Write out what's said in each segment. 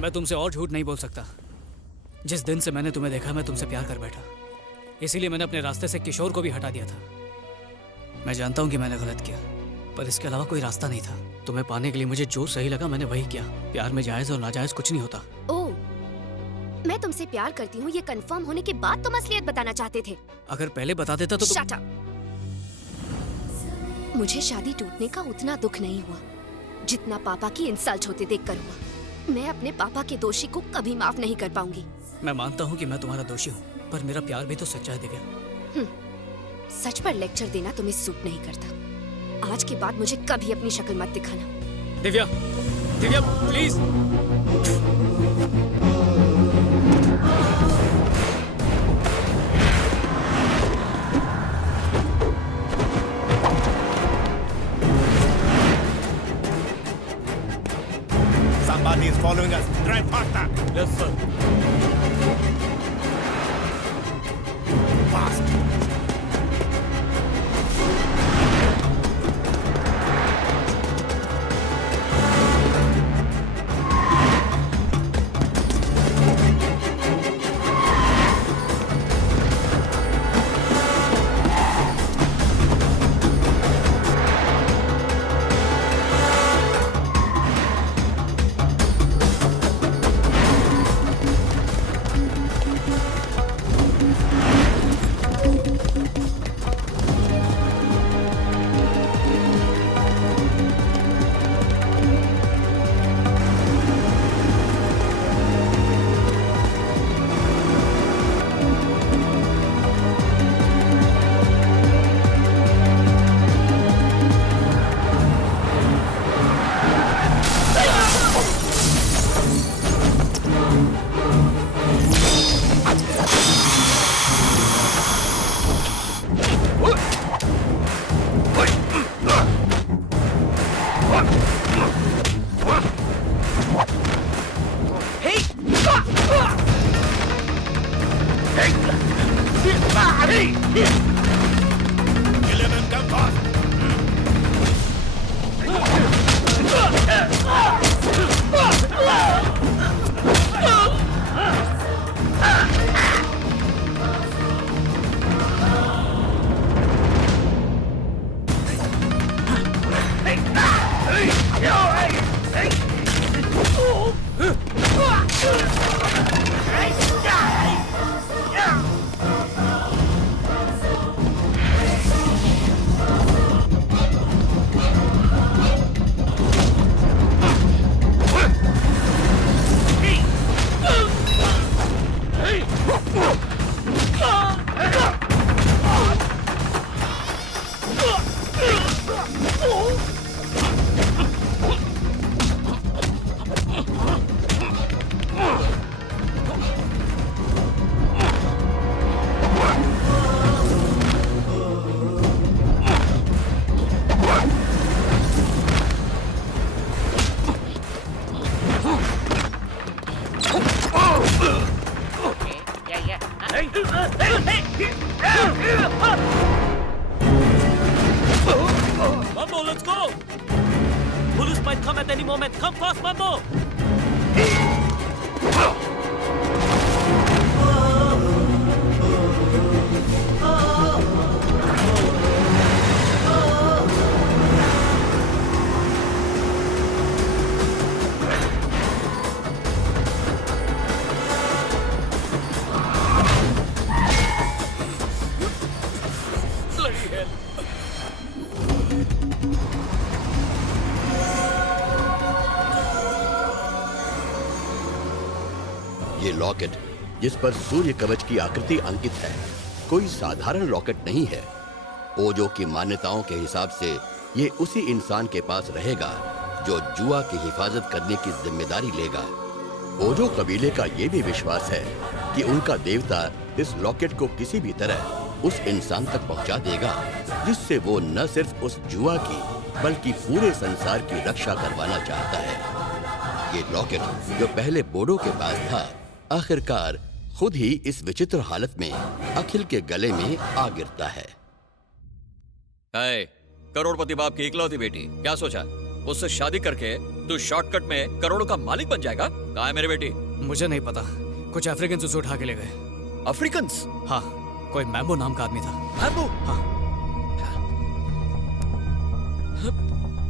मैं तुमसे और झूठ नहीं बोल सकता। जिस दिन से मैंने तुम्हें देखा मैं तुमसे प्यार कर बैठा, इसीलिए मैंने अपने रास्ते से किशोर को भी हटा दिया था। मैं जानता हूँ कि मैंने गलत किया, पर इसके अलावा कोई रास्ता नहीं था। तुम्हें पाने के लिए मुझे जो सही लगा मैंने वही किया। प्यार में जायज और नाजायज कुछ नहीं होता। ओह, मैं तुमसे प्यार करती हूँ ये कंफर्म होने के बाद तुम असलियत बताना चाहते थे। अगर पहले बता देता तो Shut up! मुझे शादी टूटने का उतना दुख नहीं हुआ जितना पापा की इंसल्ट होते देखकर हुआ। मैं अपने पापा के दोषी को कभी माफ नहीं कर पाऊंगी। मैं मानता हूँ कि मैं तुम्हारा दोषी हूँ, पर मेरा प्यार भी तो सच्चा है दिव्या। सच पर लेक्चर देना तुम्हें सूट नहीं करता। आज के बाद मुझे कभी अपनी शक्ल मत दिखाना। Divya, Divya please. Somebody is following us. Drive faster. Yes, sir. Fast. Mambo, let's go! Police might come at any moment. Come fast, Mambo! ये रॉकेट जिस पर सूर्य कवच की आकृति अंकित है कोई साधारण रॉकेट नहीं है। ओजो की मान्यताओं के हिसाब से ये उसी इंसान के पास रहेगा जो जुआ की हिफाजत करने की जिम्मेदारी लेगा। ओजो कबीले का ये भी विश्वास है कि उनका देवता इस रॉकेट को किसी भी तरह उस इंसान तक पहुंचा देगा जिससे वो न सिर्फ उस जुआ की बल्कि पूरे संसार की रक्षा करवाना चाहता है। ये रॉकेट जो पहले बोडो के पास था आखिरकार खुद ही इस विचित्र हालत में अखिल के गले में आ गिरता है। करोड़पति बाप की इकलौती बेटी, क्या सोचा उससे शादी करके तू शॉर्टकट में करोड़ों का मालिक बन जाएगा। कहाँ है मेरी बेटी? मुझे नहीं पता, कुछ अफ्रीकन उसे उठा के ले गए। अफ्रीकन्स? हाँ, कोई मैम्बो नाम का आदमी था। मैम्बो? हाँ।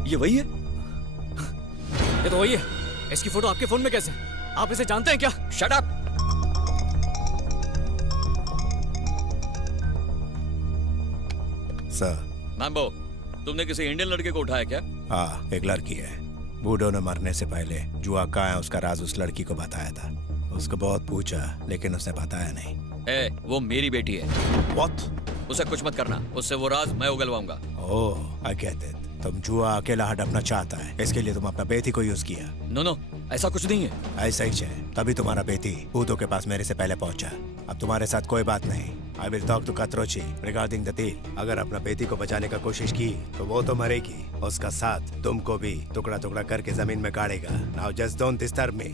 ये वही है? ये तो वही है। इसकी फोटो आपके फोन में कैसे? आप इसे जानते हैं क्या? Shut up! सर। मैम्बो, तुमने किसी इंडियन लड़के को उठाया क्या? हाँ, एक लड़की है। बूढ़ों ने मरने से पहले जुआ कहाँ है उसका राज उस लड़की को बताया था। उसको बहुत पूछा लेकिन उसने बताया नहीं। वो मेरी बेटी है। What? उसे कुछ मत करना, उससे वो राज मैं उगलवाऊंगा। ओह, I get it. तुम जुआ अकेला हड़पना चाहता है, इसके लिए तुम अपना बेटी को यूज किया। नो, ऐसा कुछ नहीं है। ऐसा ही है, तभी तुम्हारा बेटी भूतों के पास मेरे से पहले पहुंचा। अब तुम्हारे साथ कोई बात नहीं। I will talk to Katrochi regarding the deal. अगर अपना बेटी को बचाने का कोशिश की तो वो तो मरेगी, उसका साथ तुमको भी टुकड़ा टुकड़ा करके जमीन में गाड़ेगा। Now just don't disturb me.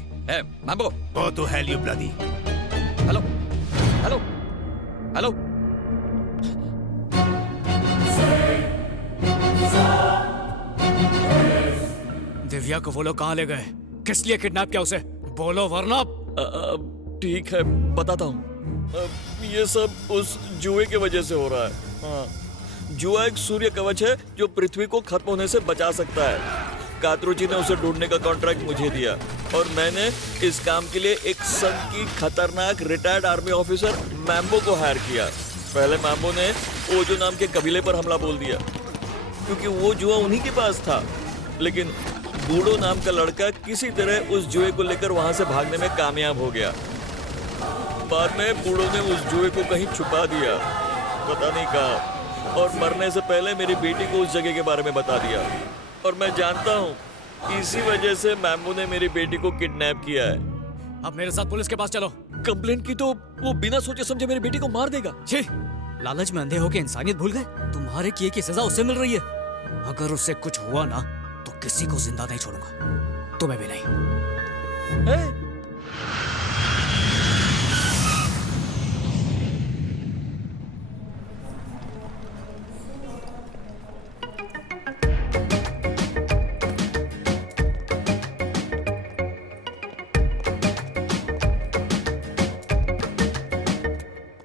Mambo, Go to hell, you bloody. Hello hello hello. Divya को वो लोग कहाँ ले गए? किस लिए किडनैप किया उसे? बोलो वरना। ठीक है, बताता हूँ। ये सब उस जुए की वजह से हो रहा है। हाँ, जुआ एक सूर्य कवच है जो पृथ्वी को खत्म होने से बचा सकता है। कात्रोची ने उसे ढूंढने का कॉन्ट्रैक्ट मुझे दिया और मैंने इस काम के लिए एक संघ की खतरनाक रिटायर्ड आर्मी ऑफिसर मैम्बो को हायर किया। पहले मैम्बो ने ओजो नाम के कबीले पर हमला बोल दिया क्योंकि वो जुआ उन्हीं के पास था, लेकिन बूढ़ो नाम का लड़का किसी तरह उस जुए को लेकर वहां से भागने में कामयाब हो गया। बाद में बूढ़ो ने उस जुए को कहीं छुपा दिया, पता नहीं कहाँ, और मरने से पहले मेरी बेटी को उस जगह के बारे में बता दिया। और मैं जानता हूँ इसी वजह से मैम्बो ने मेरी बेटी को किडनैप किया है। अब मेरे साथ पुलिस के पास चलो। कंप्लेंट की तो वो बिना सोचे समझे मेरी बेटी को मार देगा। छी, लालच में अंधे होके इंसानियत भूल गए। तुम्हारे किए की सजा उससे मिल रही है। अगर उससे कुछ हुआ ना तो किसी को जिंदा नहीं छोड़ूंगा, तुम्हें भी नहीं।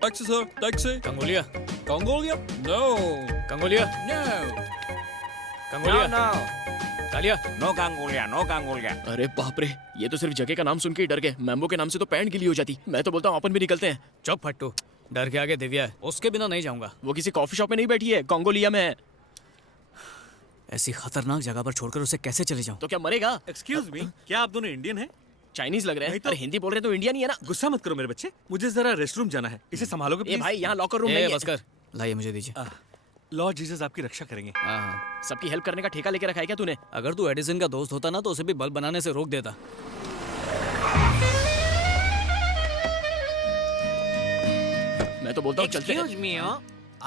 Taxi sir, taxi. कंगोलिया, कंगोलिया? नो। कंगोलिया, नो। कंगोलिया, कालिया। नो कांगोलिया, नो कांगोलिया। अरे बाप रे, ये तो सिर्फ जगह का नाम सुन के ही डर गए। मैम्बो के नाम से तो पैंट गिली हो जाती। मैं तो बोलता हूँ अपन भी निकलते हैं। चुप फट्टू, डर के आगे दिव्या है, उसके बिना नहीं जाऊंगा। वो किसी कॉफी शॉप में नहीं बैठी है, कांगोलिया में है। ऐसी खतरनाक जगह पर छोड़कर उसे कैसे चले जाऊं? तो क्या मरेगा? एक्सक्यूज मी, क्या आप दोनों इंडियन हैं? चाइनीज लग रहे हैं। नहीं तो- अरे हिंदी बोल रहे तो इंडिया नहीं है ना। गुस्सा मत करो मेरे बच्चे, मुझे जरा रेस्टरूम जाना है। इसे संभालोगे ए प्लीज? भाई, यहाँ लॉकर रूम नहीं है। बस कर, लाइए मुझे दीजिए। लॉर्ड जीसस आपकी रक्षा करेंगे। हाँ, सबकी हेल्प करने का ठेका लेके रखा है क्या तूने? अगर तू एडिसन का दोस्त होता ना तो उसे भी बल्ब बनाने से रोक देता। मैं तो बोलता हूँ चलते हैं। Excuse me,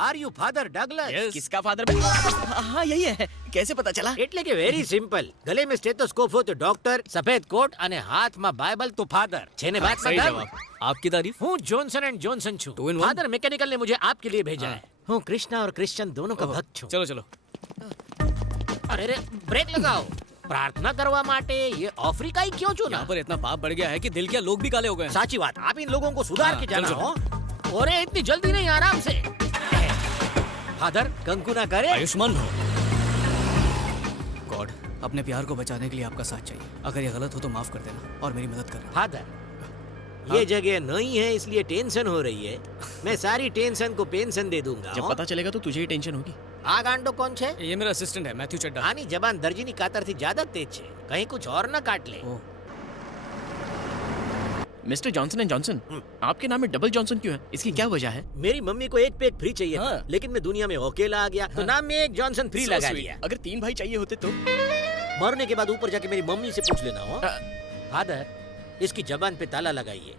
are you Father Douglas? किसका फादर? हाँ यही है। कैसे पता चला? એટલે કે વેરી સિમ્પલ. ગલે में स्टेथोस्कोप हो तो डॉक्टर, सफेद कोट અને હાથમાં બાઇબલ તો ફાધર. છે ને વાત सही માં जवाब। आपकी तारीफ। હું जॉनसन एंड जॉनसन છું. Two in one? Father mechanical ने मुझे आपके लिए भेजा है. હું कृष्णा और क्रिश्चियन दोनों का भक्त છું. चलो चलो। अरे रे ब्रेक लगाओ. प्रार्थना करवा માટે ये अफ्रीकाई क्यों चुना? यहाँ पर इतना पाप बढ़ गया है कि दिल के लोग भी काले हो गए हैं। साची बात. आप इन लोगों को सुधार हाँ, के जाना चलो, हो. अरे इतनी जल्दी नहीं, आराम से. फादर कंकु ना करे. आयुष्मान भव। गॉड, अपने प्यार को बचाने के लिए आपका साथ चाहिए। अगर ये गलत हो तो माफ कर देना और मेरी मदद करना। फादर ये जगह नहीं है इसलिए टेंशन हो रही है. मैं सारी टेंशन को पेंशन दे दूंगा. जब पता चलेगा तो तुझे ही टेंशन होगी। आ गांडो कौन छे? ये मेरा असिस्टेंट है, मैथ्यू चड्डा। आनी जबान दर्जीनी कातर थी ज्यादा तेज छे. कहीं कुछ और ना काट ले. ओह, मिस्टर जॉनसन एंड जॉनसन, आपके नाम में डबल जॉनसन क्यों है? इसकी क्या वजह है? मेरी मम्मी को एक पैक फ्री चाहिए था, हाँ। लेकिन मैं दुनिया में अकेला आ गया तो नाम में एक जॉनसन फ्री So लगा sweet. दिया. अगर 3 भाई चाहिए होते तो? मरने के बाद ऊपर जाके मेरी मम्मी से पूछ लेना हो. फादर, इसकी जबान पे ताला लगाइए.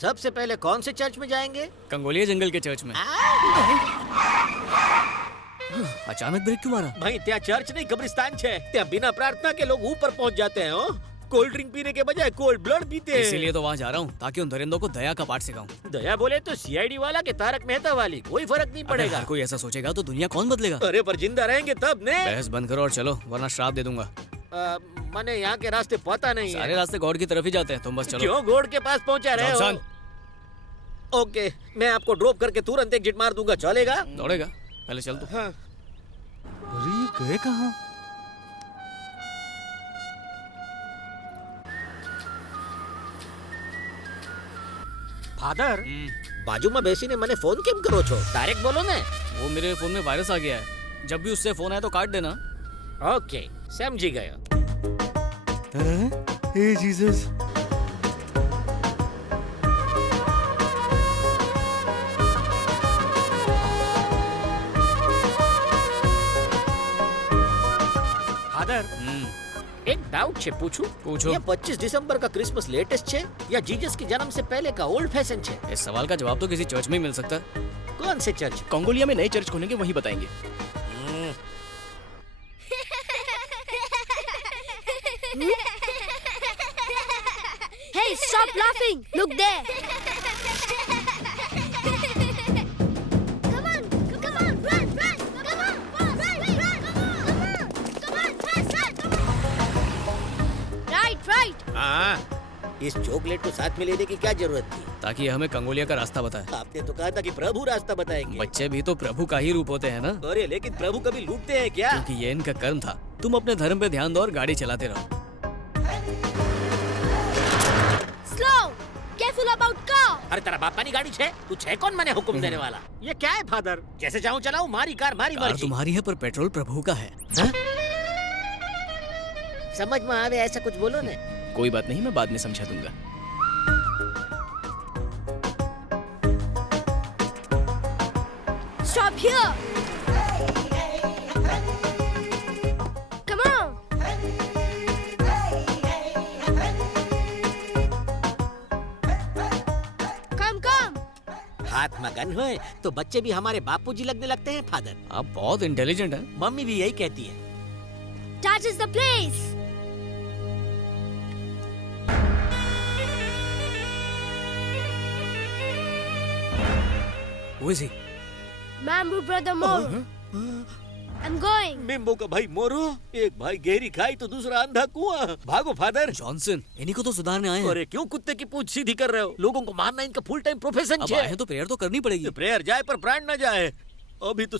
सबसे पहले कौन से चर्च में जाएंगे? कंगोलिया जंगल के चर्च में। अचानक ब्रेक क्यों मारा? भाई त्या चर्च नहीं कब्रिस्तान छे. त्या बिना प्रार्थना के लोग ऊपर पहुंच जाते हैं. हो कोल्ड ड्रिंक पीने के बजाय कोल्ड ब्लड पीते हैं। इसीलिए तो वहाँ जा रहा हूँ ताकि उन दरिंदों को दया का पाठ सिखाऊं। दया बोले तो सीआईडी वाला के तारक मेहता वाली, कोई फर्क नहीं अगर पड़ेगा। हर कोई ऐसा सोचेगा तो दुनिया कौन बदलेगा? अरे पर जिंदा रहेंगे तब ने। बहस बंद करो और चलो, वरना श्राप दे दूंगा। मैंने यहाँ के रास्ते पता नहीं सारे है। रास्ते गॉड की तरफ ही जाते हैं, तुम बस चलो। क्यों गोड के पास पहुँचा रहे हो? जॉनसन, ओके, मैं आपको ड्रॉप करके तुरंत एग्जिट मार दूंगा, चलेगा? दौड़ेगा? पहले चल तू। हाँ। अरे ये गए कहाँ? फादर, બાજુમાં બેસીને મને ફોન કેમ કરો છો? ડાયરેક્ટ બોલો ને. वो मेरे फोन में वायरस आ गया है, जब भी उससे फोन आए तो काट देना। ઓકે, સમજી ગયો. हे जीसस। ફાધર, एक डाउट છે પૂછું? पूछो। ये 25 दिसंबर का क्रिसमस लेटेस्ट છે या जीसस के जन्म से पहले का ओल्ड फैशन છે? इस सवाल का जवाब तो किसी चर्च में ही मिल सकता है। कौन से चर्च? कंगोलिया में नए चर्च खोलेंगे, वहीं बताएंगे। Hey, stop laughing! Look there! Come on! Come on! Run! Run! Come on! Run! Run! Come on! Fast! Come on! Right! Right! हाँ, इस चॉकलेट को साथ में लेने की क्या जरूरत थी? ताकि ये हमें कंगोलिया का रास्ता बताए। आपने तो कहा था कि प्रभु रास्ता बताएंगे। बच्चे भी तो प्रभु का ही रूप होते हैं ना, अरे लेकिन प्रभु कभी लूटते हैं क्या? क्योंकि ये इनका कर्म था। तुम अपने धर्म पे ध्यान दो और गाड़ी चलाते रहो। Slow! Careful about car! अरे तेरा बापानी गाड़ी छे? तू छे कौन मने हुक्म देने वाला? ये क्या है फादर? जैसे चाहूं चलाऊं, मारी कार मारी कार मर्जी। तुम्हारी है पर पेट्रोल प्रभु का है। समझ में आवे ऐसा कुछ बोलो ने। कोई बात नहीं, मैं बाद में समझा दूंगा। Stop here! Come on! Come, come! हाथ में गन होए तो बच्चे भी हमारे बापूजी लगने लगते हैं फादर। आप बहुत इंटेलिजेंट हैं। मम्मी भी यही कहती है। That is the place! Who is he? Mambu brother Moro. I'm going. मिम्बो का भाई मोरो, एक भाई गहरी खाई तो दूसरा अंधा कुआं। भागो फादर। जॉनसन, इन्हीं को तो सुधारने आए हैं। अरे क्यों कुत्ते की पूंछ सीधी कर रहे हो? लोगों को मारना इनका फुल टाइम प्रोफेशन अब है। आए हैं तो प्रेयर तो करनी पड़ेगी। प्रेयर जाए पर प्राण न जाए। अभी तो